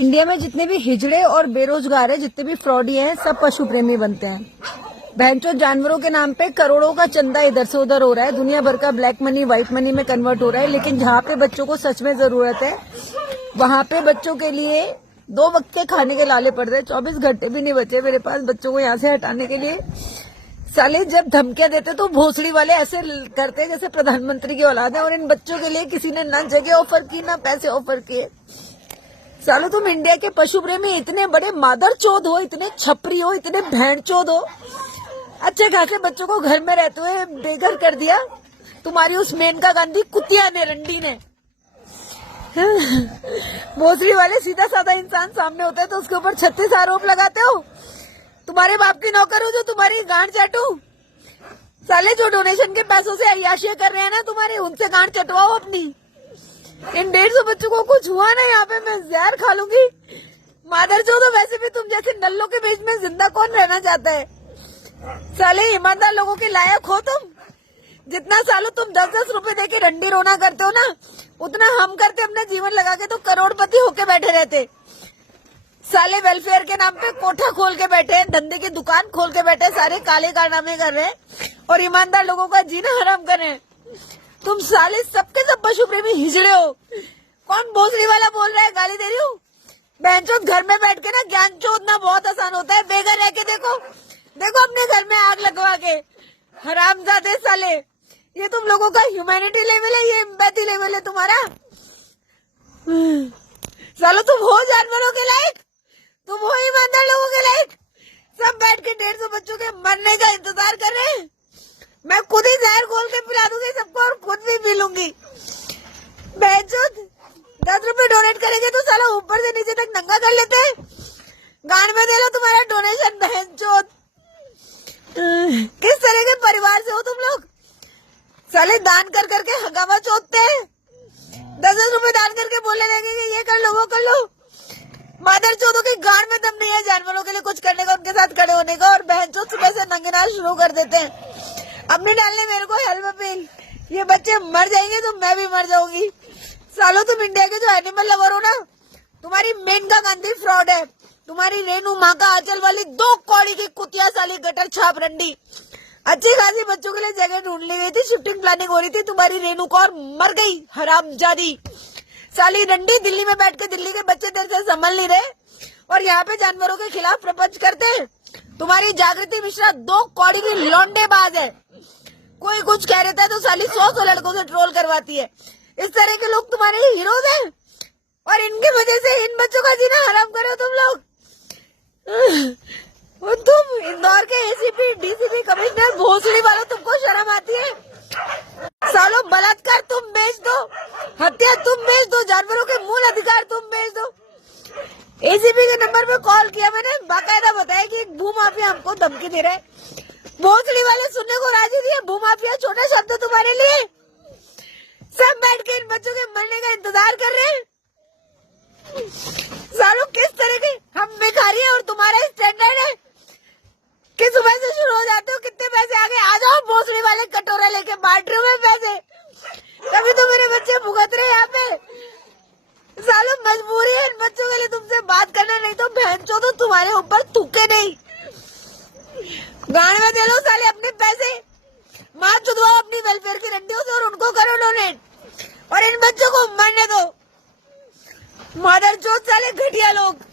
India में जितने भी हिजड़े और बेरोजगार है, जितने भी फ्रॉडी हैं, सब पशु प्रेमी बनते हैं। बहनचोद जानवरों के नाम पे करोड़ों का चंदा इधर से उधर हो रहा है, दुनिया भर का ब्लैक मनी व्हाइट मनी में कन्वर्ट हो रहा है। लेकिन जहाँ पे बच्चों को सच में जरूरत है, वहाँ पे बच्चों के लिए 2 वक्त के खाने के लाले पड़ रहे। 24 घंटे भी नहीं बचे मेरे पास बच्चों को यहाँ से हटाने के लिए। साले जब धमकियां देते तो भोसड़ी वाले ऐसे करते जैसे प्रधानमंत्री की औलाद है। और इन बच्चों के लिए किसी ने ना जगह ऑफर की ना पैसे ऑफर किए। सालो तुम इंडिया के पशु प्रेमी इतने बड़े मादर चोद हो, इतने छपरी हो, इतने भेड़ चोद हो। अच्छे खासे बच्चों को घर में रहते हुए बेघर कर दिया तुम्हारी उस मेनका गांधी कुतिया ने, रंडी ने। भोसड़ी वाले सीधा साधा इंसान सामने होता है तो उसके ऊपर 36 आरोप लगाते हो। तुम्हारे बाप की नौकर हो जो तुम्हारी गांड चाटू। साले जो डोनेशन के पैसों से अय्याशियां कर रहे हैं ना तुम्हारे, उनसे गांड चटवाओ अपनी। इन 150 बच्चों को कुछ हुआ ना, यहाँ पे मैं जहर खा लूंगी। मादर जो तो वैसे भी तुम जैसे नल्लों के बीच में जिंदा कौन रहना चाहता है। साले ईमानदार लोगों के लायक हो तुम। जितना सालों तुम 10-10 रुपए देके रंडी रोना करते हो ना, उतना हम करते अपना जीवन लगा के तो करोड़पति होके बैठे रहते। साले वेलफेयर के नाम पे कोठा खोल के बैठे हैं, धंधे की दुकान खोल के बैठे, सारे काले कारनामे कर रहे हैं और ईमानदार लोगों का जीना हराम कर रहे हैं। तुम साले सबके सब पशु प्रेमी हिजड़े हो। कौन भोसड़ी वाला बोल रहा है, गाली दे रही हूँ। बहनचोद घर में बैठ के ना ज्ञान चोदना बहुत आसान होता है। बेघर रह के देखो अपने घर में आग लगवा के। हरामजादे साले, ये तुम लोगों का ह्यूमैनिटी लेवल है, ये एम्पैथी लेवल है तुम्हारा। सालो तुम हो जानवरों के लायक, तुम हो ईमानदार लोगों के लायक। सब बैठ के 150 बच्चों के मरने का इंतजार कर रहे हैं। मैं खुद ही जहर खोल के पिला दूंगी सबको और खुद भी पी लूंगी। बहनचोद 10 रुपए डोनेट करेंगे तो साला ऊपर से नीचे तक नंगा कर लेते हैं। गांड में दे लो तुम्हारा डोनेशन। बहनचोद किस तरह के परिवार से हो तुम लोग। साले दान कर करके हंगामा चोदते हैं। 10-10 रुपए दान करके बोलने लगे कि ये कर लो वो कर लो। मादर चोदों की गांड में दम नहीं है जानवरों के लिए कुछ करने का, उनके साथ खड़े होने का। और बहनचोद सुबह से नंगना शुरू कर देते हैं। अब नहीं डालने मेरे को हेल्प अपील। ये बच्चे मर जाएंगे तो मैं भी मर जाऊंगी। सालो तुम इंडिया के जो एनिमल लवर हो ना, तुम्हारी मेनका गांधी फ्रॉड है। तुम्हारी रेनू माँ का आंचल वाली 2 कौड़ी की कुतिया साली गटर छाप रंडी अच्छी खासी बच्चों के लिए जगह ढूंढ ली गई थी, शिफ्टिंग प्लानिंग हो रही थी। तुम्हारी रेनू कौर मर गई हरामजादी साली रंडी। दिल्ली में बैठ के दिल्ली के बच्चे तेरे से संभल नहीं रहे और यहाँ पे जानवरों के खिलाफ प्रपंच करते हैं। तुम्हारी जागृति मिश्रा 2 कौड़ी की लौंडेबाज है। कोई कुछ कह रहता है तो साली 100 लड़कों से ट्रोल करवाती है। इस तरह के लोग तुम्हारे लिए हीरोज हैं और इनकी वजह से इन बच्चों का जीना हराम करो तुम लोग। तुम इंदौर के एसीपी डीसीपी कमिश्नर भोसड़ी वालों, तुमको शर्म आती है। सालों बलात्कार तुम बेच दो, हत्या तुम बेच दो, जानवरों के मूल अधिकार तुम बेच दो। एसीपी के नंबर पे कॉल किया मैंने, बाकायदा बताया कि एक भूमाफिया हमको धमकी दे रहा है। भोसड़ी वाले सुनने को राजी नहीं है। भूमाफिया छोटा शब्द तुम्हारे लिए। सब बैठ के इन बच्चों के मरने का इंतजार कर रहे हैं। सालों किस तरह के हम भिखारी हैं और तुम्हारा स्टैंडर्ड है कि सुबह से शुरू हो जाते हो। कितने पैसे आगे आ जाओ, भोसड़ी वाले कटोरा लेके बांट रहे हो मैं पैसे। तभी तो मेरे बच्चे भुगत रहे यहाँ पे। सालों मजबूरी है इन बच्चों के लिए तुमसे बात करना, नहीं तो बहनचोद तो तुम्हारे ऊपर थूके नहीं। गांड में दे लो साले अपने पैसे, माँ चुदवाओ अपनी वेलफेयर की रंडियों से और उनको करो डोनेट और इन बच्चों को मरने दो। मादर चोद साले घटिया लोग।